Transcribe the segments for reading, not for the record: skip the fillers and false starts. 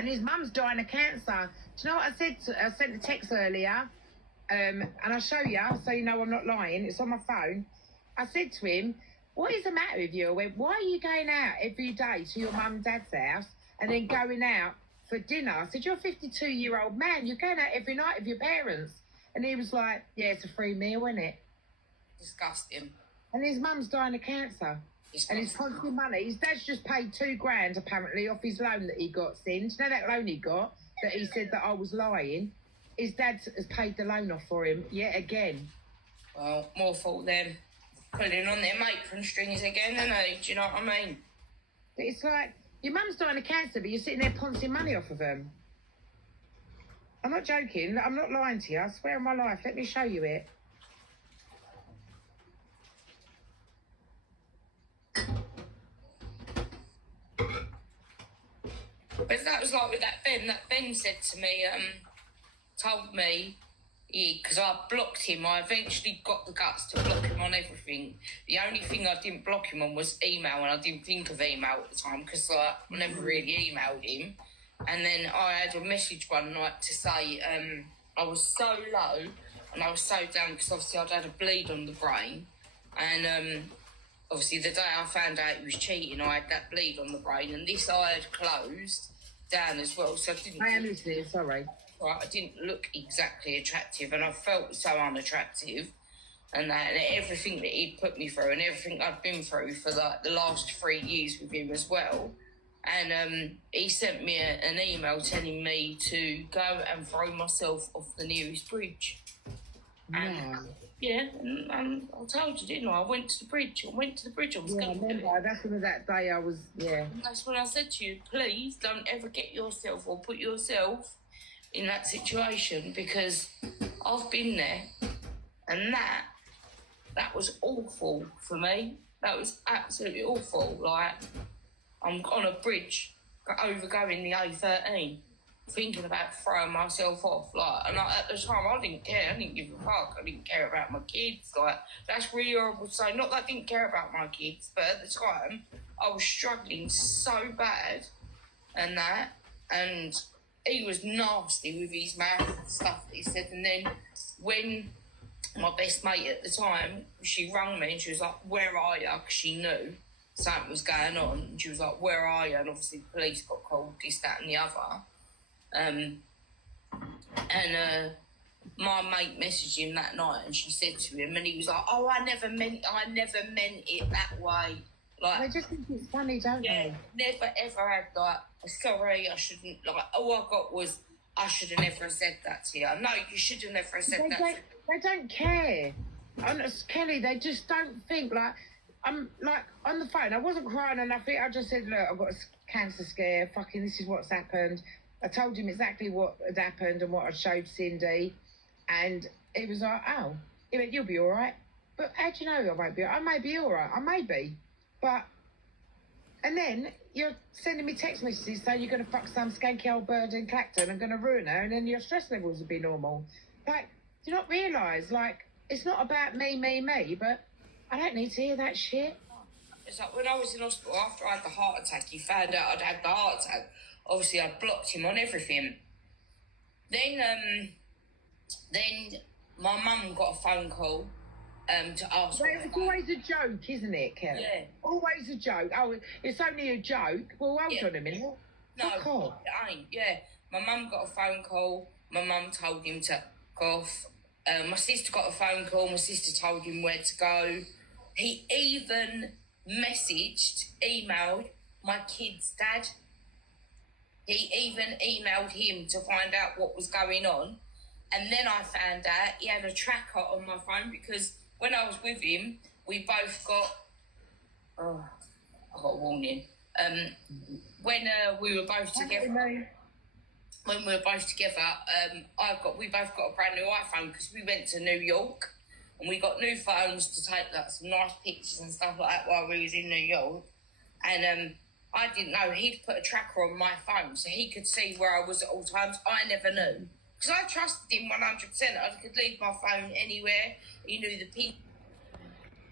And his mum's dying of cancer. Do you know what I said? I sent a text earlier, and I'll show you so you know I'm not lying. It's on my phone. I said to him, what is the matter with you? I went, why are you going out every day to your mum and dad's house and then going out for dinner? I said, you're a 52-year-old man. You're going out every night with your parents. And he was like, yeah, it's a free meal, isn't it? Disgusting. And his mum's dying of cancer. And he's costing money. His dad's just paid $2,000 apparently off his loan that he got since. You know that loan he got that he said that I was lying? His dad has paid the loan off for him yet again. Well, more fault them pulling on their matron strings again, isn't it? Do you know what I mean? But it's like, your mum's dying of cancer, but you're sitting there pouncing money off of them. I'm not joking. I'm not lying to you. I swear on my life. Let me show you it. But that was like with that Ben. That Ben said to me, told me, because I blocked him. I eventually got the guts to block him on everything. The only thing I didn't block him on was email, and I didn't think of email at the time because I never really emailed him. And then I had a message one night to say I was so low and I was so down because obviously I'd had a bleed on the brain. And obviously the day I found out he was cheating, I had that bleed on the brain, and this eye had closed down as well. So I am listening, sorry. Right, I didn't look exactly attractive, and I felt so unattractive, and that and everything that he'd put me through, and everything I'd been through for like the last 3 years with him as well. And he sent me an email telling me to go and throw myself off the nearest bridge. And and I told you, didn't I? I went to the bridge. I was going to do it. That's when that day I was, And that's when I said to you, please don't ever get yourself or put yourself in that situation, because I've been there, and that was awful for me. That was absolutely awful. Like, I'm on a bridge overgoing the A13, thinking about throwing myself off. Like, and at the time, I didn't care. I didn't give a fuck. I didn't care about my kids. Like, that's really horrible to say. Not that I didn't care about my kids, but at the time, I was struggling so bad, and he was nasty with his mouth and stuff that he said. And then when my best mate at the time, she rang me and she was like, where are you? Because she knew something was going on. And she was like, where are you? And obviously the police got called, this, that and the other. My mate messaged him that night, and she said to him, and he was like, oh, I never meant it that way. Like, they just think it's funny, don't they? Never ever had like, sorry, I shouldn't, like, all I got was, I should have never said that to you. No, you should have never said that. They don't care. Kelly, they just don't think. Like, I'm like on the phone, I wasn't crying or nothing. I just said, look, I've got a cancer scare. Fucking, this is what's happened. I told him exactly what had happened and what I showed Cindy. And he was like, oh. He went, you'll be all right. But how do you know I won't be? I may be all right. I may be. But, and then you're sending me text messages saying you're going to fuck some skanky old bird in Clacton and going to ruin her, and then your stress levels will be normal. Like, do you not realise, like, it's not about me, but I don't need to hear that shit. It's like when I was in hospital after I had the heart attack, he found out I'd had the heart attack. Obviously, I'd blocked him on everything. Then my mum got a phone call to ask. It's always a joke, isn't it, Kelly? Yeah. Always a joke. Oh, it's only a joke. Well, hold on a minute. No, it ain't. Yeah. My mum got a phone call. My mum told him to go off. My sister got a phone call. My sister told him where to go. He even emailed my kid's dad. He even emailed him to find out what was going on. And then I found out he had a tracker on my phone, because when I was with him, we both got... Oh, I got a warning. When we were both together... When we were both together, we both got a brand new iPhone because we went to New York, and we got new phones to take like some nice pictures and stuff like that while we was in New York. And I didn't know he'd put a tracker on my phone so he could see where I was at all times. I never knew, because I trusted him 100%. I could leave my phone anywhere. He knew the pin.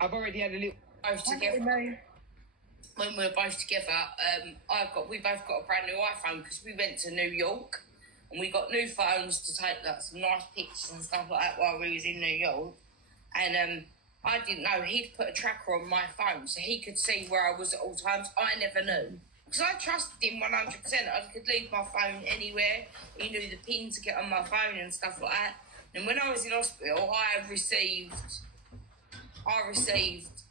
I've already had a little... Both together. when we were both together, we both got a brand new iPhone because we went to New York and we got new phones to take like some nice pictures and stuff like that while we was in New York. And I didn't know he'd put a tracker on my phone so he could see where I was at all times. I never knew because I trusted him 100%. I could leave my phone anywhere. He knew the pin to get on my phone and stuff like that. And when I was in hospital, I received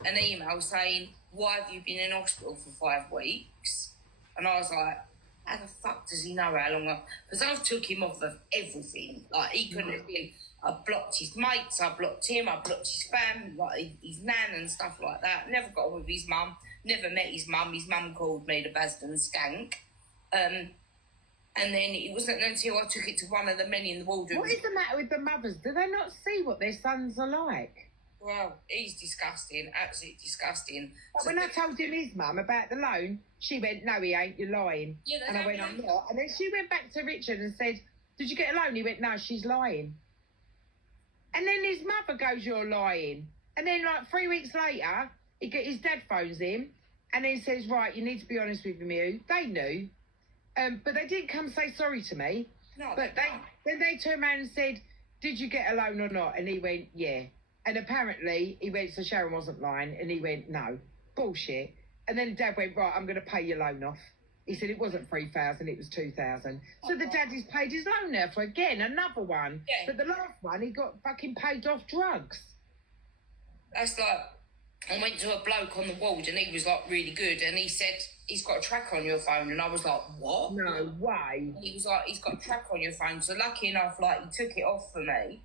an email saying, "Why have you been in hospital for 5 weeks?" And I was like, how the fuck does he know how long because I took him off of everything. Like, he couldn't have been... I blocked his mates, I blocked him, I blocked his family, like his nan and stuff like that. Never got on with his mum, never met his mum. His mum called me the Basden skank. And then it wasn't until I took it to one of the men in the wardrobe. What is the matter with the mothers? Do they not see what their sons are like? Well, he's disgusting, absolutely disgusting. But when I told him his mum about the loan, she went, "No, he ain't, you're lying." Yeah, and I went, "I'm not." And then she went back to Richard and said, "Did you get a loan?" He went, "No, she's lying." And then his mother goes, "You're lying." And then, like, 3 weeks later, his dad phones him and then says, "Right, you need to be honest with me." They knew. But they didn't come say sorry to me. No, but then they turned around and said, "Did you get a loan or not?" And he went, "Yeah." And apparently he went, so Sharon wasn't lying. And he went, "No, bullshit." And then Dad went, "Right, I'm going to pay your loan off." He said it wasn't 3,000, it was 2,000. So the daddy's paid his loan now for, again, another one. Yeah. But the last one, he got fucking paid off drugs. That's like, I went to a bloke on the ward and he was like really good and he said, "He's got a tracker on your phone." And I was like, "What?" No way. And he was like, "He's got a tracker on your phone." So lucky enough, like, he took it off for me.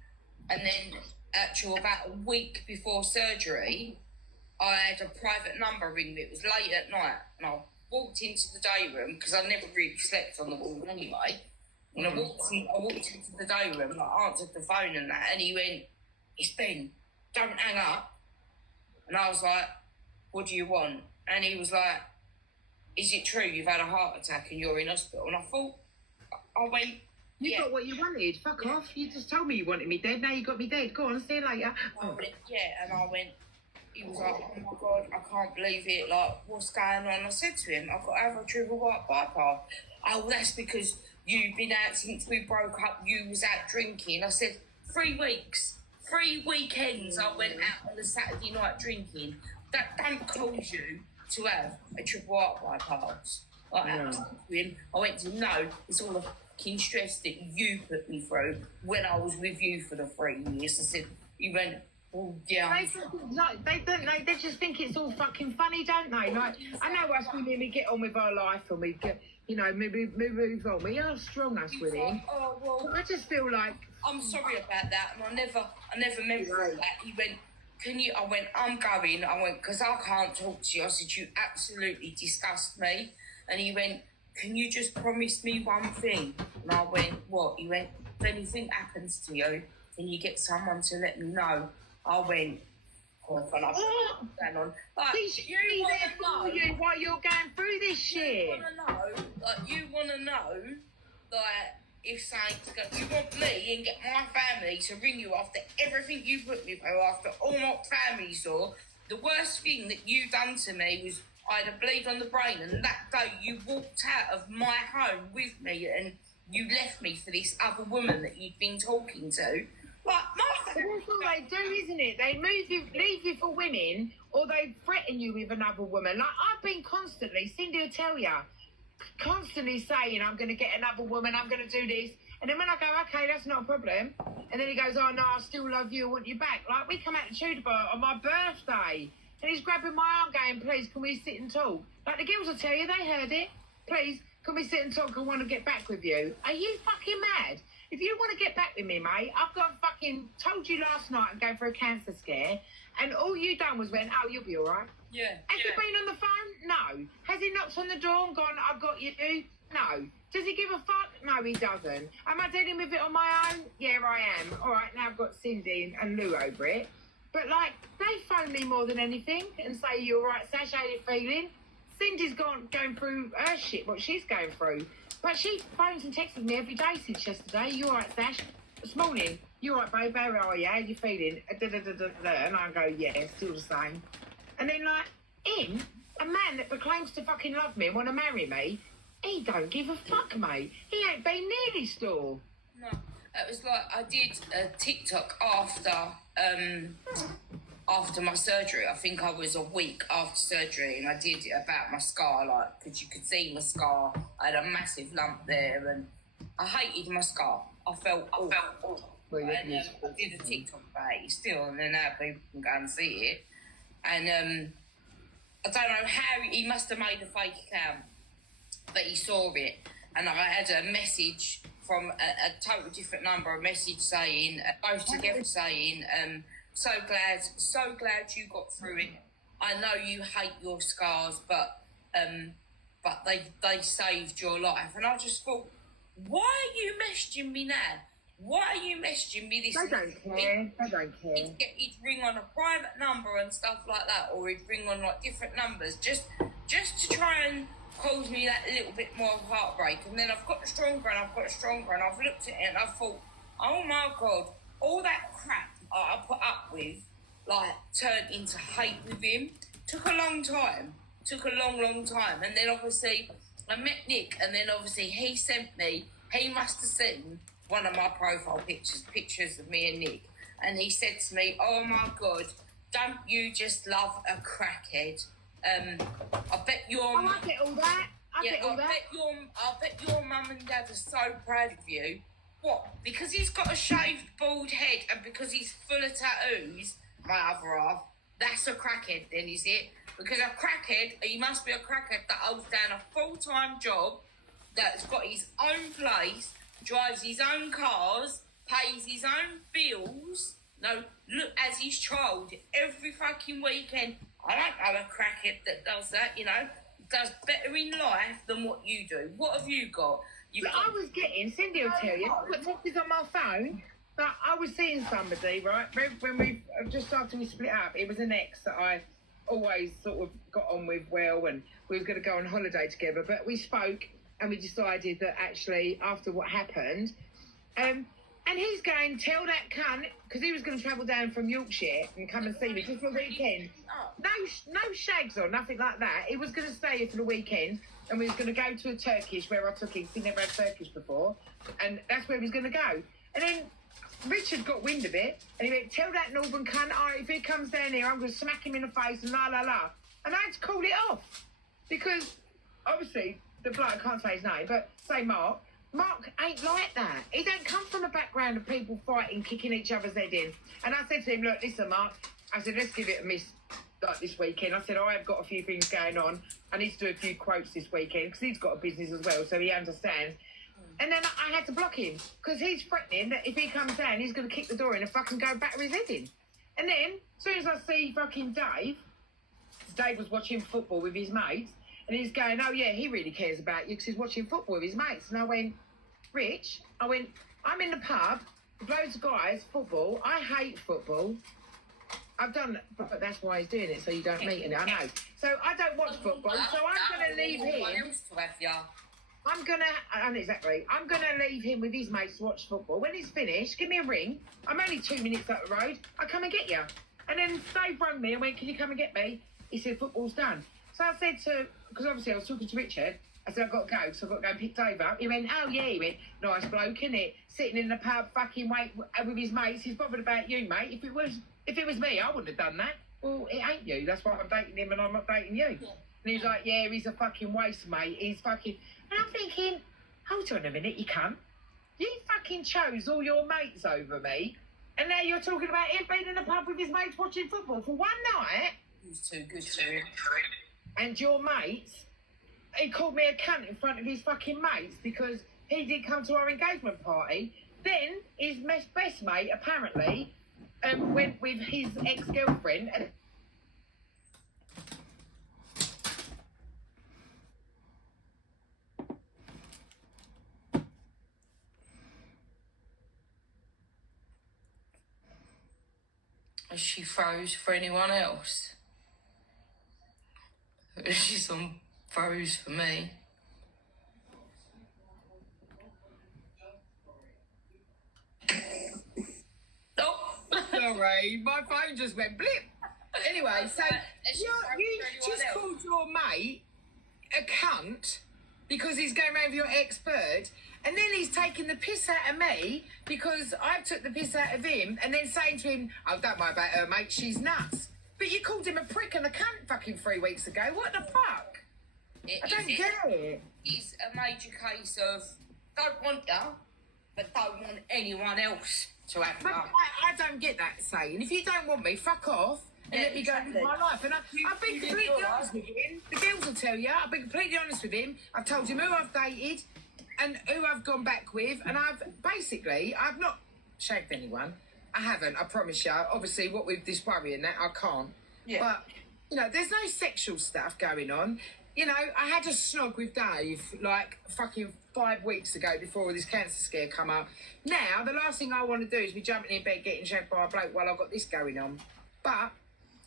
And then actually about a week before surgery, I had a private number ring me. It was late at night and I walked into the day room because I never really slept on the ward anyway. And I walked into the day room and I answered the phone and that, and he went, "It's Ben, don't hang up." And I was like, "What do you want?" And he was like, "Is it true you've had a heart attack and you're in hospital?" And I went, You got what you wanted. Fuck off. You just told me you wanted me dead. Now you got me dead. Go on, see you later. And I went, he was like, "Oh my God, I can't believe it. Like, what's going on?" I said to him, "I've got to have a triple white bypass." "Oh, that's because you've been out since we broke up. You was out drinking." I said, 3 weeks, 3 weekends I went out on a Saturday night drinking. That don't cause you to have a triple white bypass. Like that. I said to him, I went to him, "No, it's all the fucking stress that you put me through when I was with you for the 3 years." I said, he went, "Oh, yeah." They don't know. They just think it's all fucking funny, don't they? Like, I know us women, we get on with our life and we get, you know, move on. We are strong, us women. "Oh, well, I just feel like, I'm sorry about that," and I never meant for that. He went, "Can you?" I went, "I'm going." I went, "Because I can't talk to you." I said, "You absolutely disgust me." And he went, "Can you just promise me one thing?" And I went, "What?" He went, "If anything happens to you, can you get someone to let me know?" I went, "Off," and I put going on. Like, you there for you while you're going through this shit. You want to know, like, if something's you want me and get my family to ring you after everything you put me through, after all my family saw. The worst thing that you done to me was I had a bleed on the brain, and that day you walked out of my home with me and you left me for this other woman that you'd been talking to. Like, But that's what they do, isn't it? They leave you for women, or they threaten you with another woman. Like, I've been constantly, Cindy will tell you, constantly saying, "I'm going to get another woman, I'm going to do this." And then when I go, "Okay, that's not a problem," and then he goes, "Oh, no, I still love you, I want you back." Like, we come out to Tudor Bar on my birthday, and he's grabbing my arm going, "Please, can we sit and talk?" Like, the girls will tell you, they heard it. "Please, can we sit and talk? I want to get back with you." Are you fucking mad? If you want to get back with me, mate, I've got fucking told you last night I'm going for a cancer scare, and all you done was went, "Oh, you'll be all right." yeah. Has he been on the phone? No. Has he knocked on the door and gone, "I've got you"? No. Does he give a fuck? No, he doesn't. Am I dealing with it on my own? Yeah, I am. All right, now I've got Cindy and Lou over it. But, like, they phone me more than anything and say, "You all right, Sash? How you feeling?" Cindy's going through her shit, what she's going through. But she phones and texts me every day since yesterday. "You all right, Sash?" This morning, "You all right, babe? How are you? How you feeling?" And I go, "Yeah, still the same." And then, like, him, a man that proclaims to fucking love me and want to marry me, he don't give a fuck, mate. He ain't been near this store. No, it was like I did a TikTok after my surgery. I think I was a week after surgery, and I did it about my scar, like, because you could see my scar. I had a massive lump there, and I hated my scar. I felt awful. Well, I did a TikTok about it still, and then now people can go and see it. And I don't know how he must have made a fake account, but he saw it, and I had a message from a totally different number, a message saying, both together saying, so glad you got through it. I know you hate your scars, but they saved your life. And I just thought, why are you messaging me now? Why are you messaging me this? They don't care. They don't care. He'd ring on a private number and stuff like that, or he'd ring on like different numbers, just to try and cause me that little bit more of heartbreak. And then I've got stronger and I've looked at it and I thought, oh my God, all that crap I put up with, like, turned into hate with him. Took a long time. Took a long time. And then obviously I met Nick, and then obviously he must have seen one of my profile pictures of me and Nick, and he said to me, oh my God, don't you just love a crackhead? I bet your I get all that. I bet your mum and dad are so proud of you. What? Because he's got a shaved bald head and because he's full of tattoos, my other half, that's a crackhead then, is it? Because a crackhead, he must be a crackhead that holds down a full-time job, that's got his own place, drives his own cars, pays his own bills. No, look, as his child every fucking weekend. I don't know a crackhead that does that, does better in life than what you do. What have you got? I was getting, Cindy will tell you, I put messages on my phone, but I was seeing somebody, right, when we, just after we split up, it was an ex that I always sort of got on with well, and we were going to go on holiday together, but we spoke, and we decided that actually, after what happened, and he's going, tell that cunt, because he was going to travel down from Yorkshire and come and see me just for the weekend. No shags or nothing like that. He was going to stay here for the weekend, and we was going to go to a Turkish where I took him, because he never had Turkish before, and that's where he was going to go. And then Richard got wind of it, and he went, tell that Northern cunt, if he comes down here, I'm going to smack him in the face and la la la. And I had to call it off, because obviously, the bloke, I can't say his name, but say Mark ain't like that. He don't come from a background of people fighting, kicking each other's head in. And I said to him, look, listen, Mark, I said, let's give it a miss like this weekend. I said, I have got a few things going on. I need to do a few quotes this weekend, because he's got a business as well, so he understands. And then I had to block him, because he's threatening that if he comes down, he's going to kick the door in and fucking go batter his head in. And then, as soon as I see fucking Dave was watching football with his mates, and he's going, oh, yeah, he really cares about you because he's watching football with his mates. And I went, Rich, I'm in the pub with loads of guys, football. I hate football. I've done that, but that's why he's doing it, so you don't meet in it, I know. So I don't watch football, so I'm going to leave him. I'm going to leave him with his mates to watch football. When he's finished, give me a ring. I'm only 2 minutes up the road. I'll come and get you. And then Dave rang me and went, can you come and get me? He said, football's done. So I said to, because obviously I was talking to Richard, I said, I've got to go, so I've got to go and pick Dave up. He went, oh yeah, he went, nice bloke, innit? Sitting in the pub, fucking wait with his mates. He's bothered about you, mate. If it was me, I wouldn't have done that. Well, it ain't you. That's why I'm dating him and I'm not dating you. Yeah. And he's like, yeah, he's a fucking waste, mate. He's fucking... And I'm thinking, hold on a minute, you cunt. You fucking chose all your mates over me, and now you're talking about him being in the pub with his mates watching football for one night. He's too good to him. And your mates, he called me a cunt in front of his fucking mates because he didn't come to our engagement party. Then his best mate, apparently, went with his ex-girlfriend and... She froze for anyone else? She's on froze for me. Oh, sorry, my phone just went blip. Anyway, so It's you just just anyone called your mate a cunt because he's going around with your ex-bird, and then he's taking the piss out of me because I took the piss out of him, and then saying to him, "Oh, don't worry about her, mate. She's nuts." But you called him a prick and a cunt fucking 3 weeks ago. What the fuck? I don't get it. It's a major case of don't want you, but don't want anyone else to have But you. I don't get that saying. If you don't want me, fuck off and Yeah, let me go exactly. live my life. And I've been you completely did all honest with him. The girls will tell you. I've been completely honest with him. I've told him who I've dated and who I've gone back with. And I've not shagged anyone. I haven't, I promise you. Obviously, what with this worry and that, I can't. Yeah. But, you know, there's no sexual stuff going on. You know, I had a snog with Dave like fucking 5 weeks ago before this cancer scare come up. Now, the last thing I want to do is be jumping in bed getting shagged by a bloke while I've got this going on. But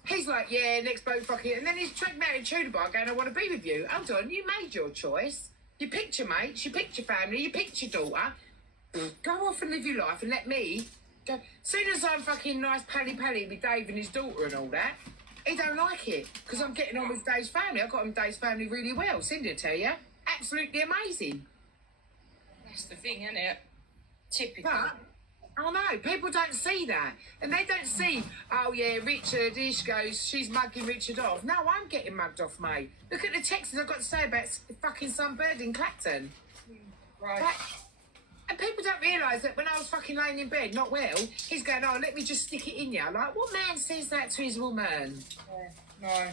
he's like, yeah, next bloke fucking... And then he's dragged me out in Tudor Bar going, I want to be with you. Hold on, you made your choice. You picked your mates, you picked your family, you picked your daughter. Go off and live your life and let me go. Soon as I'm fucking nice pally with Dave and his daughter and all that, he don't like it because I'm getting on with Dave's family. I got on with Dave's family really well. Cindy will tell you. Absolutely amazing. That's the thing, isn't it? Typical. But, I know, people don't see that. And they don't see, oh yeah, Richard, here she goes, she's mugging Richard off. No, I'm getting mugged off, mate. Look at the texts I've got to say about fucking some bird in Clacton. Right. And people don't realise that when I was fucking laying in bed, not well, he's going, oh, let me just stick it in you. Like, what man says that to his woman? No.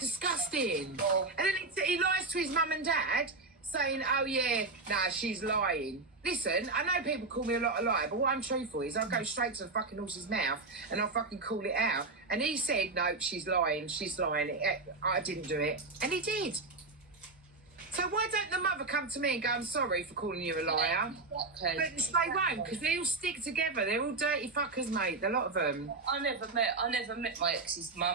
Disgusting. Oh. And then he lies to his mum and dad, saying, oh, yeah, nah, she's lying. Listen, I know people call me a lot of liar, but what I'm truthful is I'll go straight to the fucking horse's mouth and I'll fucking call it out. And he said, no, she's lying. I didn't do it. And he did. So why don't the mother come to me and go, I'm sorry for calling you a liar? Exactly. But they won't, because they all stick together. They're all dirty fuckers, mate, a lot of them. I never met my ex's mum.